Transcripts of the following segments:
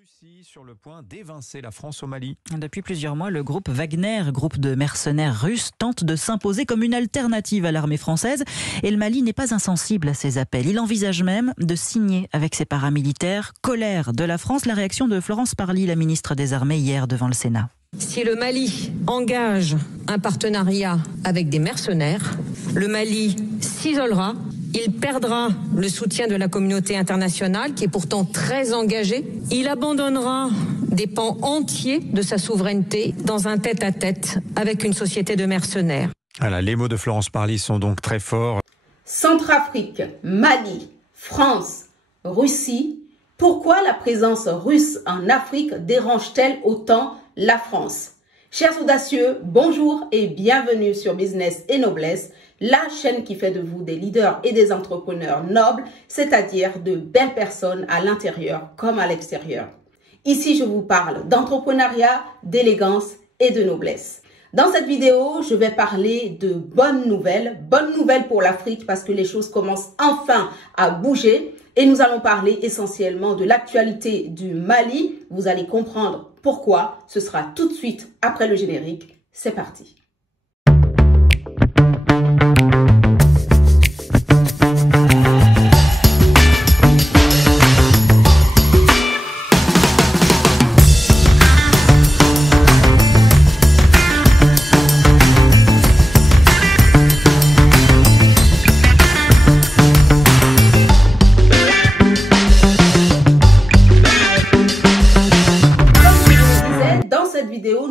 Russie sur le point d'évincer la France au Mali. Depuis plusieurs mois, le groupe Wagner, groupe de mercenaires russes, tente de s'imposer comme une alternative à l'armée française. Et le Mali n'est pas insensible à ces appels. Il envisage même de signer avec ses paramilitaires. Colère de la France, la réaction de Florence Parly, la ministre des Armées, hier devant le Sénat. Si le Mali engage un partenariat avec des mercenaires, le Mali s'isolera. Il perdra le soutien de la communauté internationale qui est pourtant très engagée. Il abandonnera des pans entiers de sa souveraineté dans un tête-à-tête avec une société de mercenaires. Voilà, les mots de Florence Parly sont donc très forts. Centrafrique, Mali, France, Russie. Pourquoi la présence russe en Afrique dérange-t-elle autant la France? Chers audacieux, bonjour et bienvenue sur Business et Noblesse, la chaîne qui fait de vous des leaders et des entrepreneurs nobles, c'est-à-dire de belles personnes à l'intérieur comme à l'extérieur. Ici, je vous parle d'entrepreneuriat, d'élégance et de noblesse. Dans cette vidéo, je vais parler de bonnes nouvelles pour l'Afrique parce que les choses commencent enfin à bouger. Et nous allons parler essentiellement de l'actualité du Mali. Vous allez comprendre pourquoi. Ce sera tout de suite après le générique. C'est parti.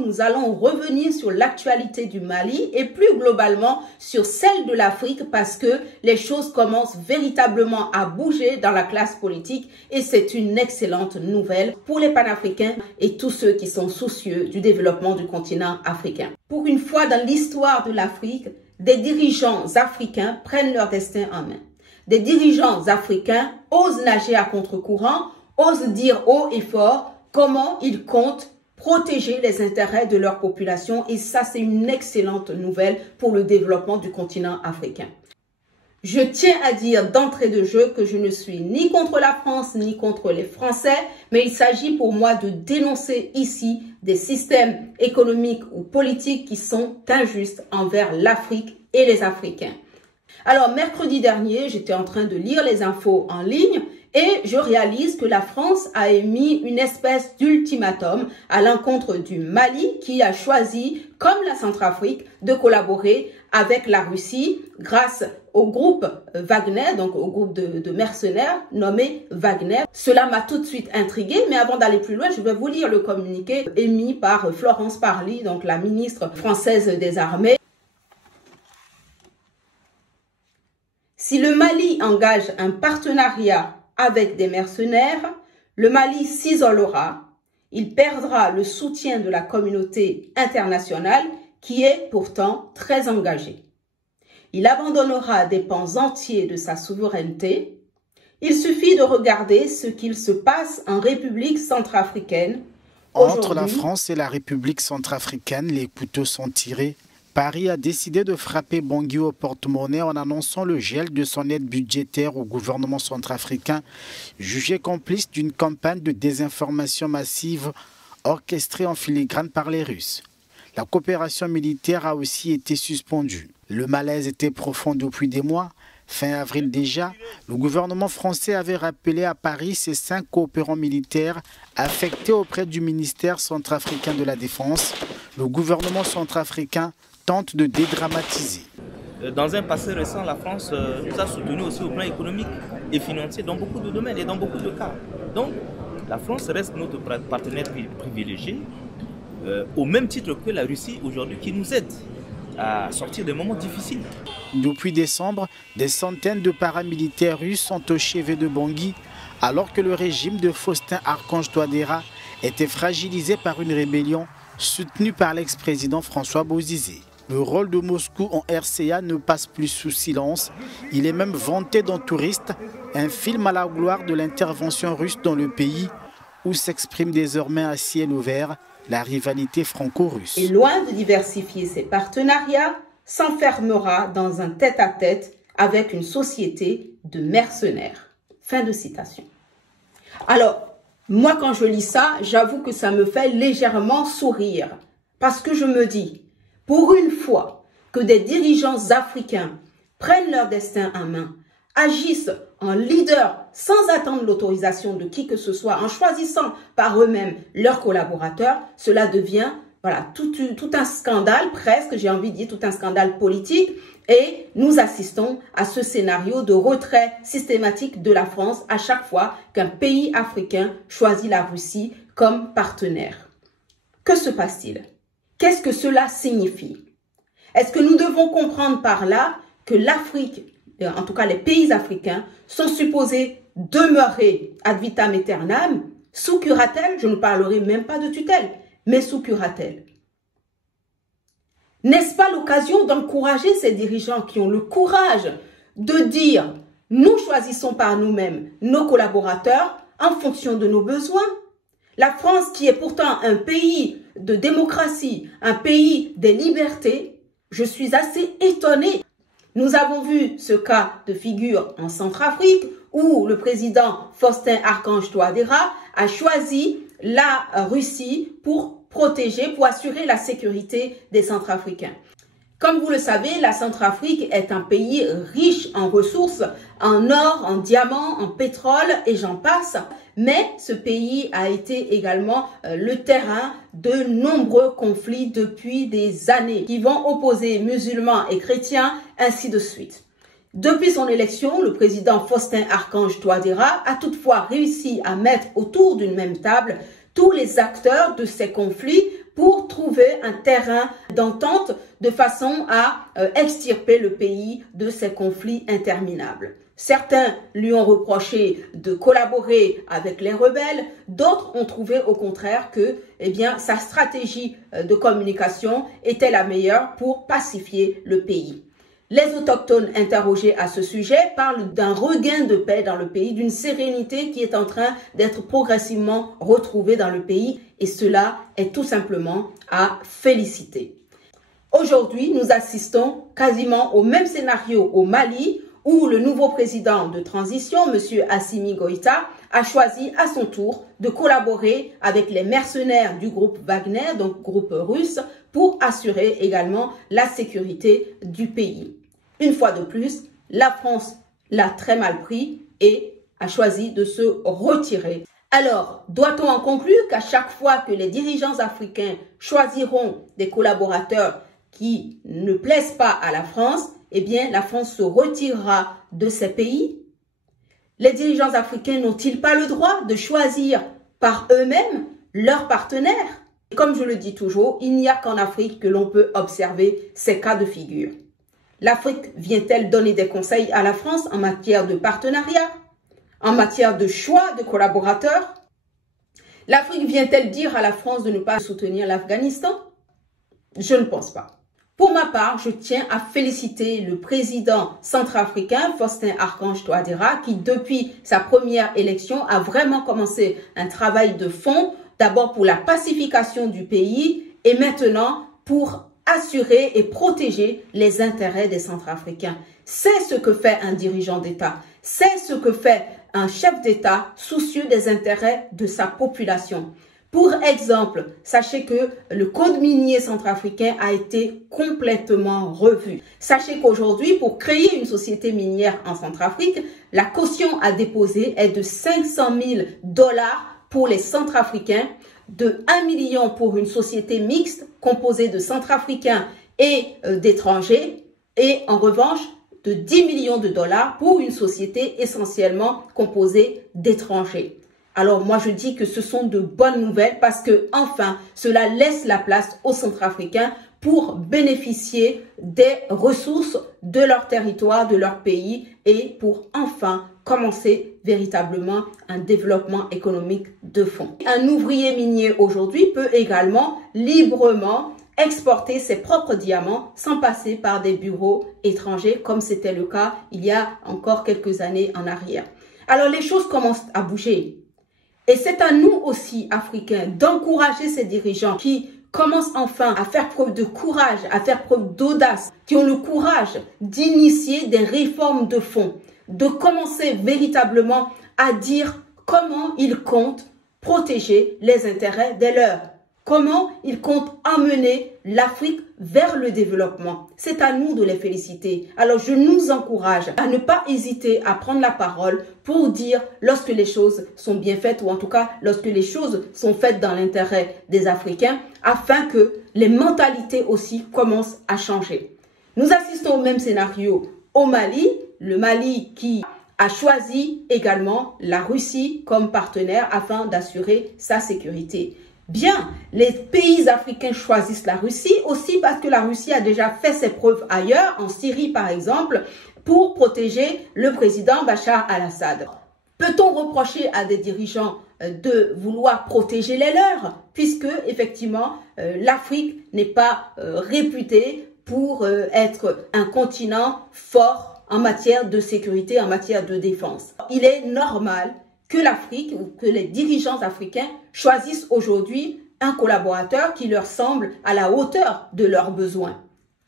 Nous allons revenir sur l'actualité du Mali et plus globalement sur celle de l'Afrique parce que les choses commencent véritablement à bouger dans la classe politique et c'est une excellente nouvelle pour les panafricains et tous ceux qui sont soucieux du développement du continent africain. Pour une fois dans l'histoire de l'Afrique, des dirigeants africains prennent leur destin en main. Des dirigeants africains osent nager à contre-courant, osent dire haut et fort comment ils comptent protéger les intérêts de leur population et ça, c'est une excellente nouvelle pour le développement du continent africain. Je tiens à dire d'entrée de jeu que je ne suis ni contre la France ni contre les Français, mais il s'agit pour moi de dénoncer ici des systèmes économiques ou politiques qui sont injustes envers l'Afrique et les Africains. Alors, mercredi dernier, j'étais en train de lire les infos en ligne et je réalise que la France a émis une espèce d'ultimatum à l'encontre du Mali qui a choisi, comme la Centrafrique, de collaborer avec la Russie grâce au groupe Wagner, donc au groupe de mercenaires nommé Wagner. Cela m'a tout de suite intriguée, mais avant d'aller plus loin, je vais vous lire le communiqué émis par Florence Parly, donc la ministre française des Armées. Si le Mali engage un partenariat avec des mercenaires, le Mali s'isolera, il perdra le soutien de la communauté internationale qui est pourtant très engagée. Il abandonnera des pans entiers de sa souveraineté. Il suffit de regarder ce qu'il se passe en République centrafricaine. Entre la France et la République centrafricaine, les couteaux sont tirés. Paris a décidé de frapper Bangui au porte-monnaie en annonçant le gel de son aide budgétaire au gouvernement centrafricain, jugé complice d'une campagne de désinformation massive orchestrée en filigrane par les Russes. La coopération militaire a aussi été suspendue. Le malaise était profond depuis des mois. Fin avril déjà, le gouvernement français avait rappelé à Paris ses 5 coopérants militaires affectés auprès du ministère centrafricain de la Défense. Le gouvernement centrafricain tente de dédramatiser. Dans un passé récent, la France nous a soutenus aussi au plan économique et financier dans beaucoup de domaines et dans beaucoup de cas. Donc, la France reste notre partenaire privilégié, au même titre que la Russie aujourd'hui, qui nous aide à sortir des moments difficiles. Depuis décembre, des centaines de paramilitaires russes sont au chevet de Bangui, alors que le régime de Faustin Archange Touadéra était fragilisé par une rébellion soutenue par l'ex-président François Bozizé. Le rôle de Moscou en RCA ne passe plus sous silence. Il est même vanté dans Touriste, un film à la gloire de l'intervention russe dans le pays, où s'exprime désormais à ciel ouvert la rivalité franco-russe. Et loin de diversifier ses partenariats, s'enfermera dans un tête-à-tête avec une société de mercenaires. Fin de citation. Alors, Moi, quand je lis ça, j'avoue que ça me fait légèrement sourire. Parce que je me dis, pour une fois que des dirigeants africains prennent leur destin en main, agissent en leader sans attendre l'autorisation de qui que ce soit, en choisissant par eux-mêmes leurs collaborateurs, cela devient tout un scandale, presque, j'ai envie de dire tout un scandale politique. Et nous assistons à ce scénario de retrait systématique de la France à chaque fois qu'un pays africain choisit la Russie comme partenaire. Que se passe-t-il? Qu'est-ce que cela signifie? Est-ce que nous devons comprendre par là que l'Afrique, en tout cas les pays africains, sont supposés demeurer ad vitam aeternam sous curatelle? Je ne parlerai même pas de tutelle, mais sous curatelle. N'est-ce pas l'occasion d'encourager ces dirigeants qui ont le courage de dire « nous choisissons par nous-mêmes nos collaborateurs en fonction de nos besoins ». La France, qui est pourtant un pays de démocratie, un pays des libertés, je suis assez étonnée. Nous avons vu ce cas de figure en Centrafrique où le président Faustin-Archange Touadéra a choisi la Russie pour assurer la sécurité des Centrafricains. Comme vous le savez, la Centrafrique est un pays riche en ressources, en or, en diamants, en pétrole et j'en passe. Mais ce pays a été également le terrain de nombreux conflits depuis des années qui vont opposer musulmans et chrétiens, ainsi de suite. Depuis son élection, le président Faustin-Archange Touadéra a toutefois réussi à mettre autour d'une même table tous les acteurs de ces conflits pour trouver un terrain d'entente de façon à extirper le pays de ces conflits interminables. Certains lui ont reproché de collaborer avec les rebelles, d'autres ont trouvé au contraire que sa stratégie de communication était la meilleure pour pacifier le pays. Les autochtones interrogés à ce sujet parlent d'un regain de paix dans le pays, d'une sérénité qui est en train d'être progressivement retrouvée dans le pays et cela est tout simplement à féliciter. Aujourd'hui, nous assistons quasiment au même scénario au Mali où le nouveau président de transition, M. Assimi Goïta, a choisi à son tour de collaborer avec les mercenaires du groupe Wagner, donc groupe russe, pour assurer également la sécurité du pays. Une fois de plus, la France l'a très mal pris et a choisi de se retirer. Alors, doit-on en conclure qu'à chaque fois que les dirigeants africains choisiront des collaborateurs qui ne plaisent pas à la France, la France se retirera de ces pays? Les dirigeants africains n'ont-ils pas le droit de choisir par eux-mêmes leurs partenaires? Comme je le dis toujours, il n'y a qu'en Afrique que l'on peut observer ces cas de figure. L'Afrique vient-elle donner des conseils à la France en matière de partenariat, en matière de choix de collaborateurs? L'Afrique vient-elle dire à la France de ne pas soutenir l'Afghanistan? Je ne pense pas. Pour ma part, je tiens à féliciter le président centrafricain Faustin-Archange Touadéra qui, depuis sa première élection, a vraiment commencé un travail de fond, d'abord pour la pacification du pays et maintenant pour assurer et protéger les intérêts des Centrafricains. C'est ce que fait un dirigeant d'État. C'est ce que fait un chef d'État soucieux des intérêts de sa population. Pour exemple, sachez que le code minier centrafricain a été complètement revu. Sachez qu'aujourd'hui, pour créer une société minière en Centrafrique, la caution à déposer est de 500 000 $ pour les Centrafricains, de 1 million pour une société mixte composée de Centrafricains et d'étrangers, et en revanche de 10 millions de $ pour une société essentiellement composée d'étrangers. Alors moi je dis que ce sont de bonnes nouvelles parce que enfin cela laisse la place aux Centrafricains pour bénéficier des ressources de leur territoire, de leur pays et pour enfin commencer véritablement un développement économique de fond. Un ouvrier minier aujourd'hui peut également librement exporter ses propres diamants sans passer par des bureaux étrangers comme c'était le cas il y a encore quelques années en arrière. Alors les choses commencent à bouger. Et c'est à nous aussi, Africains, d'encourager ces dirigeants qui commencent enfin à faire preuve de courage, à faire preuve d'audace, qui ont le courage d'initier des réformes de fond, de commencer véritablement à dire comment ils comptent protéger les intérêts des leurs? Comment ils comptent emmener l'Afrique vers le développement? C'est à nous de les féliciter. Alors je nous encourage à ne pas hésiter à prendre la parole pour dire lorsque les choses sont bien faites, ou en tout cas lorsque les choses sont faites dans l'intérêt des Africains, afin que les mentalités aussi commencent à changer. Nous assistons au même scénario au Mali, le Mali qui a choisi également la Russie comme partenaire afin d'assurer sa sécurité. Bien, les pays africains choisissent la Russie aussi parce que la Russie a déjà fait ses preuves ailleurs, en Syrie par exemple, pour protéger le président Bachar al-Assad. Peut-on reprocher à des dirigeants de vouloir protéger les leurs, puisque effectivement l'Afrique n'est pas réputée pour être un continent fort en matière de sécurité, en matière de défense. Il est normal que l'Afrique ou que les dirigeants africains choisissent aujourd'hui un collaborateur qui leur semble à la hauteur de leurs besoins.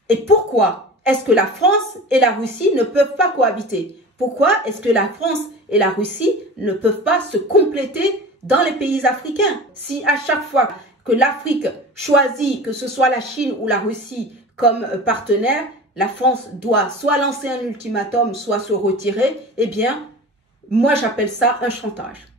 Et pourquoi est-ce que la France et la Russie ne peuvent pas cohabiter? Pourquoi est-ce que la France et la Russie ne peuvent pas se compléter dans les pays africains? Si à chaque fois que l'Afrique choisit, que ce soit la Chine ou la Russie comme partenaire, la France doit soit lancer un ultimatum, soit se retirer, eh bien, moi, j'appelle ça un chantage.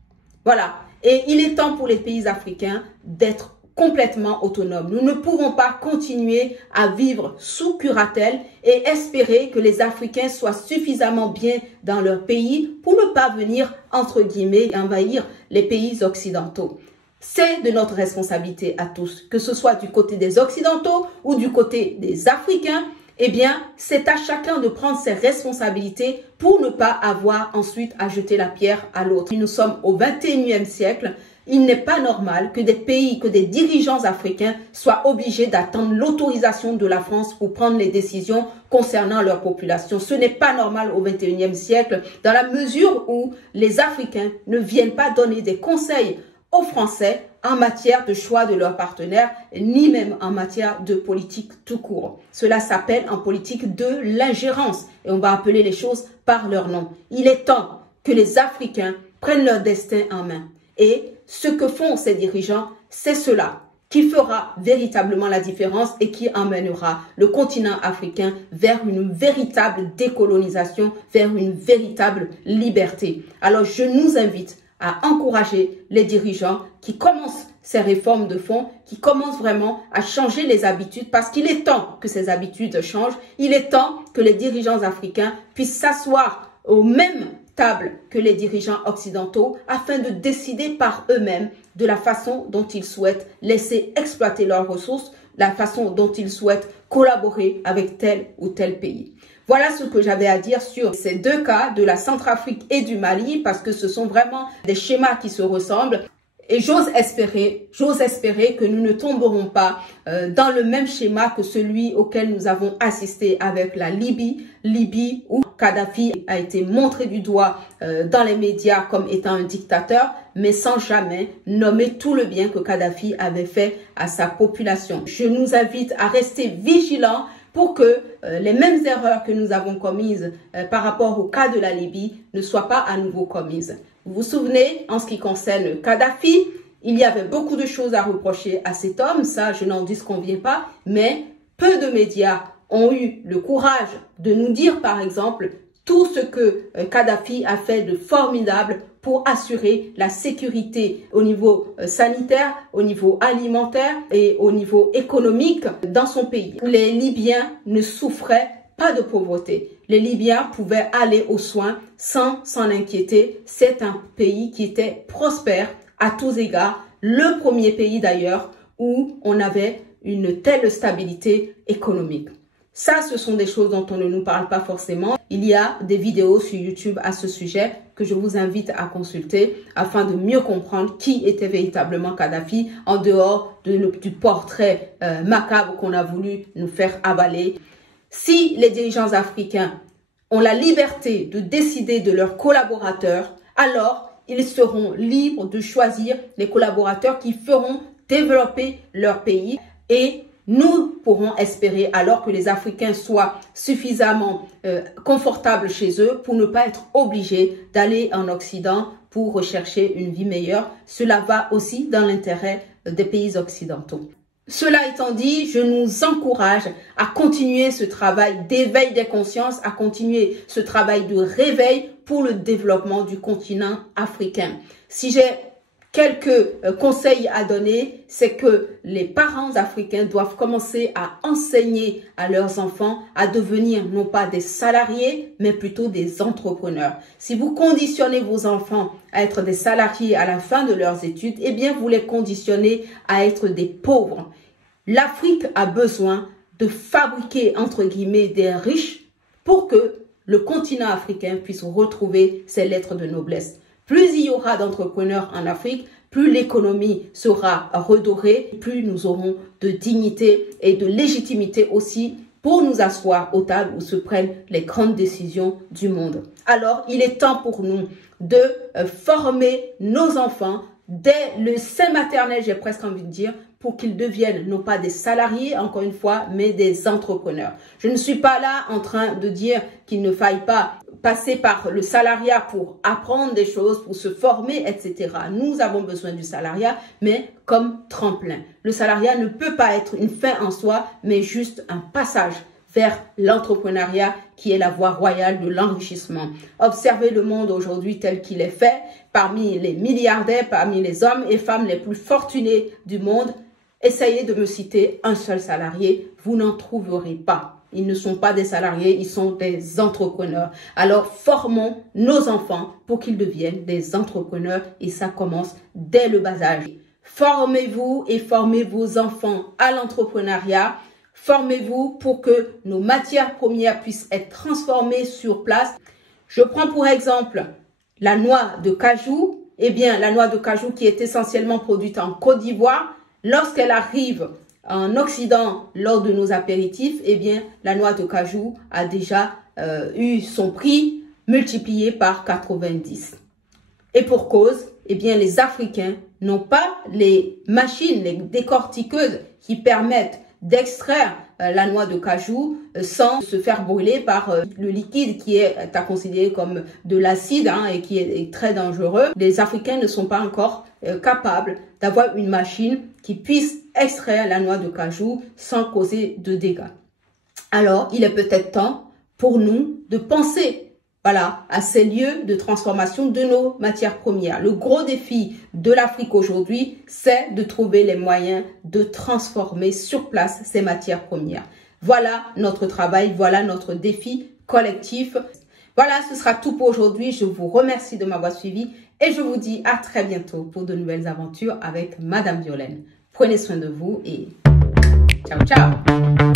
Voilà. Et il est temps pour les pays africains d'être complètement autonomes. Nous ne pourrons pas continuer à vivre sous curatelle et espérer que les Africains soient suffisamment bien dans leur pays pour ne pas venir, entre guillemets, envahir les pays occidentaux. C'est de notre responsabilité à tous, que ce soit du côté des Occidentaux ou du côté des Africains. Eh bien, c'est à chacun de prendre ses responsabilités pour ne pas avoir ensuite à jeter la pierre à l'autre. Nous sommes au 21e siècle. Il n'est pas normal que des pays, que des dirigeants africains soient obligés d'attendre l'autorisation de la France pour prendre les décisions concernant leur population. Ce n'est pas normal au 21e siècle, dans la mesure où les Africains ne viennent pas donner des conseils aux Français en matière de choix de leurs partenaires, ni même en matière de politique tout court. Cela s'appelle en politique de l'ingérence et on va appeler les choses par leur nom. Il est temps que les Africains prennent leur destin en main. Et ce que font ces dirigeants, c'est cela qui fera véritablement la différence et qui emmènera le continent africain vers une véritable décolonisation, vers une véritable liberté. Alors je nous invite à encourager les dirigeants qui commencent ces réformes de fond, qui commencent vraiment à changer les habitudes, parce qu'il est temps que ces habitudes changent. Il est temps que les dirigeants africains puissent s'asseoir aux mêmes tables que les dirigeants occidentaux afin de décider par eux-mêmes de la façon dont ils souhaitent laisser exploiter leurs ressources, la façon dont ils souhaitent collaborer avec tel ou tel pays. Voilà ce que j'avais à dire sur ces deux cas de la Centrafrique et du Mali, parce que ce sont vraiment des schémas qui se ressemblent. Et j'ose espérer que nous ne tomberons pas dans le même schéma que celui auquel nous avons assisté avec la Libye où Kadhafi a été montré du doigt dans les médias comme étant un dictateur, mais sans jamais nommer tout le bien que Kadhafi avait fait à sa population. Je nous invite à rester vigilants pour que les mêmes erreurs que nous avons commises par rapport au cas de la Libye ne soient pas à nouveau commises. Vous vous souvenez, en ce qui concerne Kadhafi, il y avait beaucoup de choses à reprocher à cet homme, ça je n'en disconviens pas, mais peu de médias ont eu le courage de nous dire par exemple tout ce que Kadhafi a fait de formidable pour assurer la sécurité au niveau sanitaire, au niveau alimentaire et au niveau économique dans son pays. Les Libyens ne souffraient pas de pauvreté. Les Libyens pouvaient aller aux soins sans s'en inquiéter. C'est un pays qui était prospère à tous égards. Le premier pays d'ailleurs où on avait une telle stabilité économique. Ça, ce sont des choses dont on ne nous parle pas forcément. Il y a des vidéos sur YouTube à ce sujet que je vous invite à consulter afin de mieux comprendre qui était véritablement Kadhafi en dehors du portrait macabre qu'on a voulu nous faire avaler. Si les dirigeants africains ont la liberté de décider de leurs collaborateurs, alors ils seront libres de choisir les collaborateurs qui feront développer leur pays et nous pourrons espérer alors que les Africains soient suffisamment confortables chez eux pour ne pas être obligés d'aller en Occident pour rechercher une vie meilleure. Cela va aussi dans l'intérêt des pays occidentaux. Cela étant dit, je nous encourage à continuer ce travail d'éveil des consciences, à continuer ce travail de réveil pour le développement du continent africain. Si j'ai quelques conseils à donner, c'est que les parents africains doivent commencer à enseigner à leurs enfants à devenir non pas des salariés, mais plutôt des entrepreneurs. Si vous conditionnez vos enfants à être des salariés à la fin de leurs études, eh bien vous les conditionnez à être des pauvres. L'Afrique a besoin de fabriquer, entre guillemets, des riches pour que le continent africain puisse retrouver ses lettres de noblesse. Plus il y aura d'entrepreneurs en Afrique, plus l'économie sera redorée, plus nous aurons de dignité et de légitimité aussi pour nous asseoir aux tables où se prennent les grandes décisions du monde. Alors, il est temps pour nous de former nos enfants dès le sein maternel, j'ai presque envie de dire, pour qu'ils deviennent non pas des salariés, encore une fois, mais des entrepreneurs. Je ne suis pas là en train de dire qu'il ne faille pas passer par le salariat pour apprendre des choses, pour se former, etc. Nous avons besoin du salariat, mais comme tremplin. Le salariat ne peut pas être une fin en soi, mais juste un passage vers l'entrepreneuriat qui est la voie royale de l'enrichissement. Observez le monde aujourd'hui tel qu'il est fait. Parmi les milliardaires, parmi les hommes et femmes les plus fortunés du monde, essayez de me citer un seul salarié, vous n'en trouverez pas. Ils ne sont pas des salariés, ils sont des entrepreneurs. Alors, formons nos enfants pour qu'ils deviennent des entrepreneurs et ça commence dès le bas âge. Formez-vous et formez vos enfants à l'entrepreneuriat. Formez-vous pour que nos matières premières puissent être transformées sur place. Je prends pour exemple la noix de cajou. Eh bien, la noix de cajou qui est essentiellement produite en Côte d'Ivoire, lorsqu'elle arrive en Occident lors de nos apéritifs, eh bien, la noix de cajou a déjà eu son prix multiplié par 90. Et pour cause, eh bien, les Africains n'ont pas les machines, les décortiqueuses qui permettent d'extraire la noix de cajou sans se faire brûler par le liquide qui est à considérer comme de l'acide et qui est très dangereux. Les Africains ne sont pas encore capables d'avoir une machine qui puisse extraire la noix de cajou sans causer de dégâts. Alors, il est peut-être temps pour nous de penser à ces lieux de transformation de nos matières premières. Le gros défi de l'Afrique aujourd'hui, c'est de trouver les moyens de transformer sur place ces matières premières. Voilà notre travail, voilà notre défi collectif. Voilà, ce sera tout pour aujourd'hui. Je vous remercie de m'avoir suivi et je vous dis à très bientôt pour de nouvelles aventures avec Madame Violaine. Prenez soin de vous et ciao, ciao!